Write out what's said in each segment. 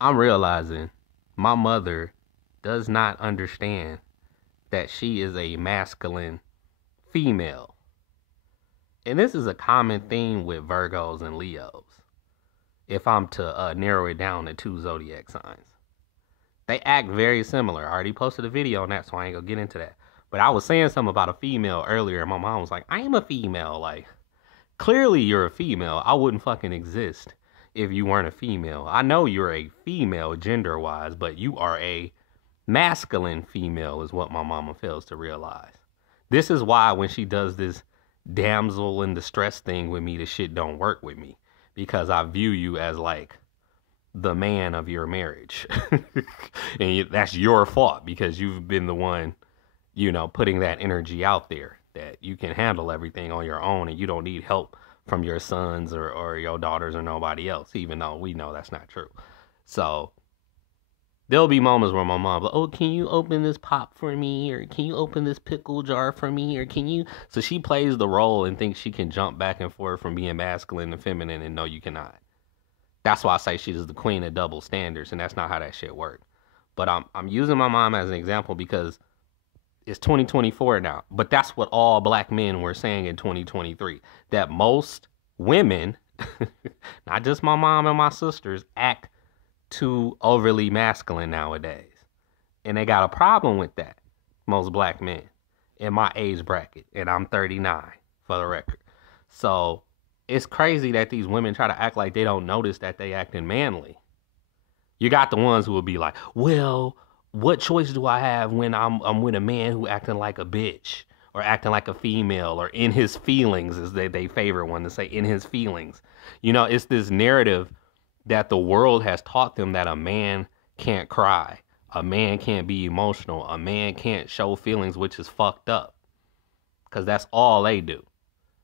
I'm realizing my mother does not understand that she is a masculine female. And this is a common theme with Virgos and Leos. If I'm to narrow it down to two zodiac signs, they act very similar. I already posted a video on that, so I ain't gonna get into that. But I was saying something about a female earlier, and my mom was like, I am a female. Like, clearly you're a female. I wouldn't fucking exist if you weren't a female. I know you're a female gender wise, but you are a masculine female, is what my mama fails to realize. This is why when she does this damsel in distress thing with me, the shit don't work with me. Because I view you as like the man of your marriage. And that's your fault because you've been the one, putting that energy out there that you can handle everything on your own and you don't need help from your sons or your daughters or nobody else, even though we know that's not true. So there'll be moments where my mom, like, oh, can you open this pop for me? Or can you open this pickle jar for me? Or can you? So she plays the role and thinks she can jump back and forth from being masculine and feminine, and no, you cannot. That's why I say she's the queen of double standards, and that's not how that shit works. But I'm using my mom as an example because it's 2024 now. But that's what all black men were saying in 2023. That most women, not just my mom and my sisters, act too overly masculine nowadays. And they got a problem with that, most black men in my age bracket. And I'm 39 for the record. So it's crazy that these women try to act like they don't notice that they acting manly. You got the ones who will be like, well, what choice do I have when I'm with a man who acting like a bitch or acting like a female or in his feelings, as they favorite one to say, in his feelings. It's this narrative that the world has taught them that a man can't cry, a man can't be emotional, a man can't show feelings, which is fucked up. Because that's all they do.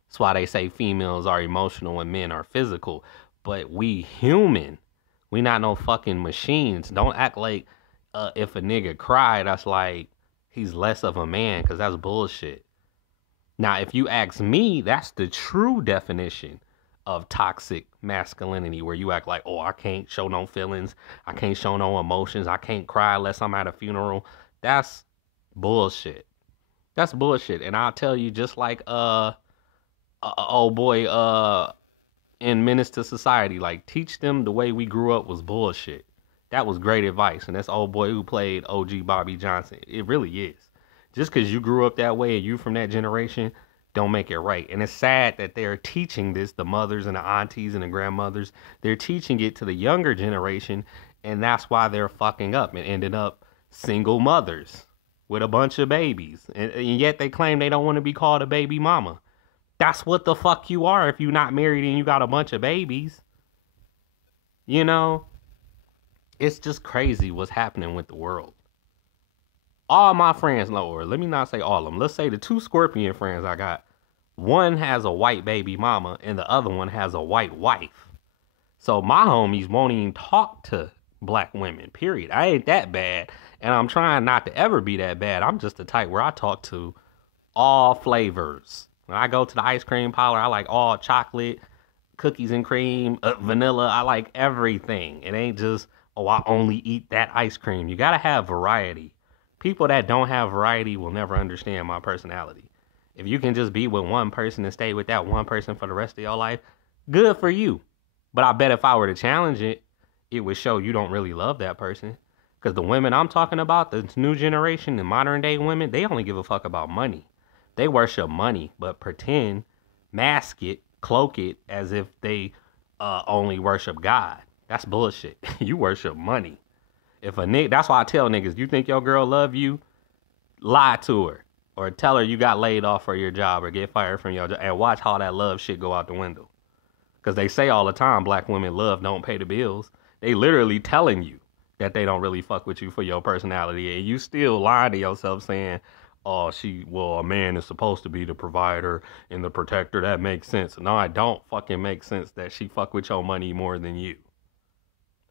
That's why they say females are emotional and men are physical. But we human. We not no fucking machines. Don't act like if a nigga cry, that's like he's less of a man, because that's bullshit. Now, if you ask me, that's the true definition of toxic masculinity, where you act like, oh, I can't show no feelings, I can't show no emotions, I can't cry unless I'm at a funeral. That's bullshit. That's bullshit. And I'll tell you, just like old boy in Menace to Society, like, teach them the way we grew up was bullshit. That was great advice. And that's old boy who played OG Bobby Johnson. It really is. Just because you grew up that way and you from that generation don't make it right. And it's sad that they're teaching this, the mothers and the aunties and the grandmothers, they're teaching it to the younger generation, and that's why they're fucking up and ending up single mothers with a bunch of babies. And yet they claim they don't want to be called a baby mama. That's what the fuck you are if you're not married and you got a bunch of babies. It's just crazy what's happening with the world. All my friends, or let me not say all of them. Let's say the two Scorpion friends I got. One has a white baby mama and the other one has a white wife. So my homies won't even talk to black women, period. I ain't that bad. And I'm trying not to ever be that bad. I'm just the type where I talk to all flavors. When I go to the ice cream parlor, I like all chocolate, cookies and cream, vanilla. I like everything. It ain't just, oh, I only eat that ice cream. You gotta have variety. People that don't have variety will never understand my personality. If you can just be with one person and stay with that one person for the rest of your life, good for you. But I bet if I were to challenge it, it would show you don't really love that person. Because the women I'm talking about, the new generation, the modern day women, they only give a fuck about money. They worship money, but pretend, mask it, cloak it as if they only worship God. That's bullshit. You worship money. If a nigga, that's why I tell niggas, you think your girl love you, lie to her. Or tell her you got laid off for your job or get fired from your job. And watch how that love shit go out the window. Because they say all the time black women love don't pay the bills. They literally telling you that they don't really fuck with you for your personality. And you still lying to yourself saying, oh, a man is supposed to be the provider and the protector. That makes sense. No, I don't fucking make sense that she fuck with your money more than you.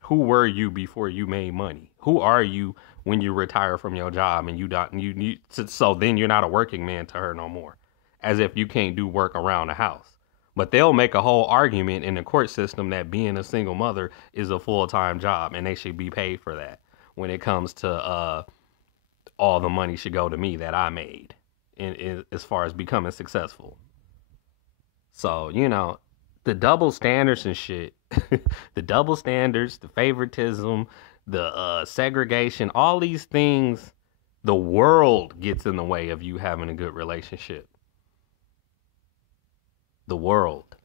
Who were you before you made money? Who are you when you retire from your job and so then you're not a working man to her no more? As if you can't do work around the house. But they'll make a whole argument in the court system that being a single mother is a full-time job and they should be paid for that when it comes to all the money should go to me that I made as far as becoming successful. So, the double standards and shit, the double standards, the favoritism, the segregation, all these things, the world gets in the way of you having a good relationship. The world.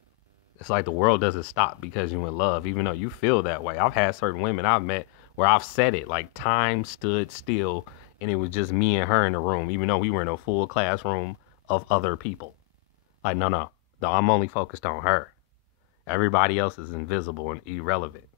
It's like the world doesn't stop because you're in love, even though you feel that way. I've had certain women I've met where I've said it, like time stood still and it was just me and her in the room, even though we were in a full classroom of other people. Like, no, I'm only focused on her. Everybody else is invisible and irrelevant.